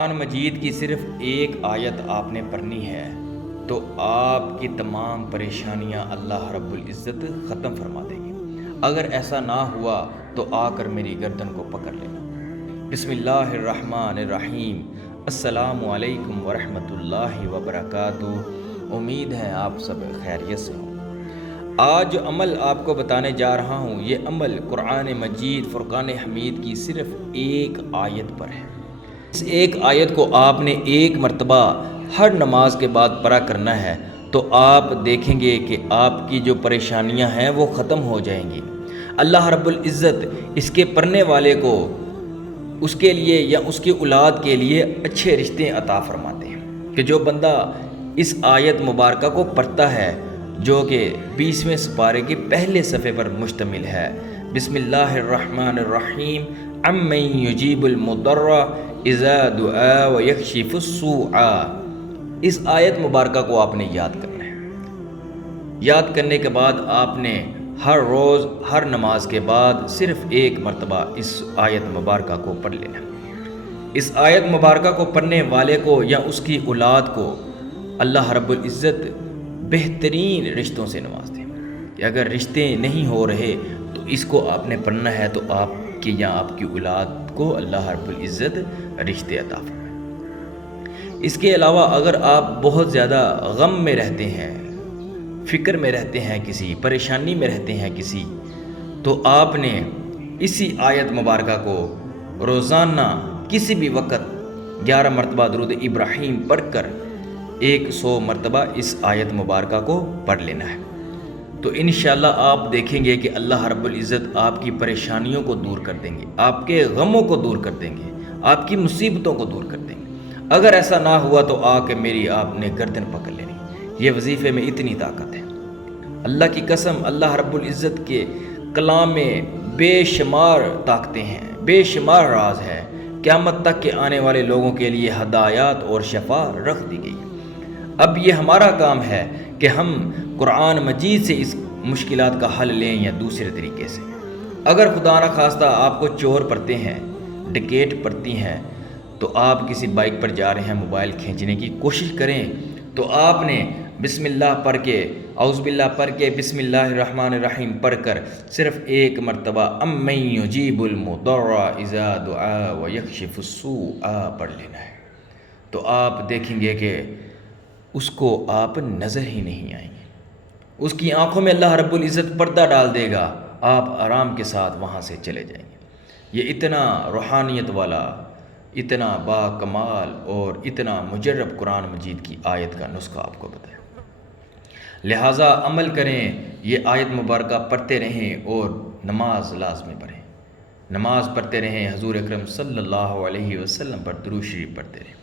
قرآن مجید کی صرف ایک آیت آپ نے پڑھنی ہے تو آپ کی تمام پریشانیاں اللہ رب العزت ختم فرما دیں گے۔ اگر ایسا نہ ہوا تو آ کر میری گردن کو پکڑ لینا۔ بسم اللہ الرحمن الرحیم۔ السلام علیکم ورحمۃ اللہ وبرکاتہ۔ امید ہے آپ سب خیریت سے ہوں۔ آج جو عمل آپ کو بتانے جا رہا ہوں، یہ عمل قرآن مجید فرقان حمید کی صرف ایک آیت پر ہے۔ اس ایک آیت کو آپ نے ایک مرتبہ ہر نماز کے بعد پڑھا کرنا ہے تو آپ دیکھیں گے کہ آپ کی جو پریشانیاں ہیں وہ ختم ہو جائیں گی۔ اللہ رب العزت اس کے پڑھنے والے کو اس کے لیے یا اس کی اولاد کے لیے اچھے رشتے عطا فرماتے ہیں کہ جو بندہ اس آیت مبارکہ کو پڑھتا ہے، جو کہ 20ویں سپارے کے پہلے صفحے پر مشتمل ہے۔ بسم اللہ الرحمن الرحیم۔ امن یجیب المضر اذا دعا ویکشف السوء۔ اس آیت مبارکہ کو آپ نے یاد کرنا ہے۔ یاد کرنے کے بعد آپ نے ہر روز ہر نماز کے بعد صرف ایک مرتبہ اس آیت مبارکہ کو پڑھ لینا۔ اس آیت مبارکہ کو پڑھنے والے کو یا اس کی اولاد کو اللہ رب العزت بہترین رشتوں سے نواز دیں کہ اگر رشتے نہیں ہو رہے تو اس کو آپ نے پڑھنا ہے تو آپ کی یا آپ کی اولاد کو اللہ رب العزت رشتے عطا فرمائے۔ اس کے علاوہ اگر آپ بہت زیادہ غم میں رہتے ہیں، فکر میں رہتے ہیں، کسی پریشانی میں رہتے ہیں کسی، تو آپ نے اسی آیت مبارکہ کو روزانہ کسی بھی وقت 11 مرتبہ درود ابراہیم پڑھ کر 100 مرتبہ اس آیت مبارکہ کو پڑھ لینا ہے۔ تو انشاءاللہ آپ دیکھیں گے کہ اللہ رب العزت آپ کی پریشانیوں کو دور کر دیں گے، آپ کے غموں کو دور کر دیں گے، آپ کی مصیبتوں کو دور کر دیں گے۔ اگر ایسا نہ ہوا تو آ کے میری آپ نے گردن پکڑ لینی۔ یہ وظیفے میں اتنی طاقت ہے۔ اللہ کی قسم، اللہ رب العزت کے کلام میں بے شمار طاقتیں ہیں، بے شمار راز ہے۔ قیامت تک کے آنے والے لوگوں کے لیے ہدایات اور شفا رکھ دی گئی۔ اب یہ ہمارا کام ہے کہ ہم قرآن مجید سے اس مشکلات کا حل لیں یا دوسرے طریقے سے۔ اگر خدا نخواستہ آپ کو چور پڑتے ہیں، ڈکیٹ پڑتی ہیں، تو آپ کسی بائک پر جا رہے ہیں، موبائل کھینچنے کی کوشش کریں تو آپ نے بسم اللہ پڑھ کے، اعوذ باللہ پڑھ کے، بسم اللہ الرحمن الرحیم پڑھ کر صرف ایک مرتبہ امن یجیب المضر اذا دعا ویکشف السوء پڑھ لینا ہے۔ تو آپ دیکھیں گے کہ اس کو آپ نظر ہی نہیں آئیں گے، اس کی آنکھوں میں اللہ رب العزت پردہ ڈال دے گا، آپ آرام کے ساتھ وہاں سے چلے جائیں گے۔ یہ اتنا روحانیت والا، اتنا با کمال اور اتنا مجرب قرآن مجید کی آیت کا نسخہ آپ کو بتایا۔ لہٰذا عمل کریں، یہ آیت مبارکہ پڑھتے رہیں اور نماز لازمی پڑھیں، نماز پڑھتے رہیں، حضور اکرم صلی اللہ علیہ وسلم پر درود شریف پڑھتے رہیں۔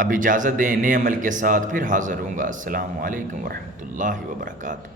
اب اجازت دیں، نئے عمل کے ساتھ پھر حاضر ہوں گا۔ السلام علیکم ورحمۃ اللہ وبرکاتہ۔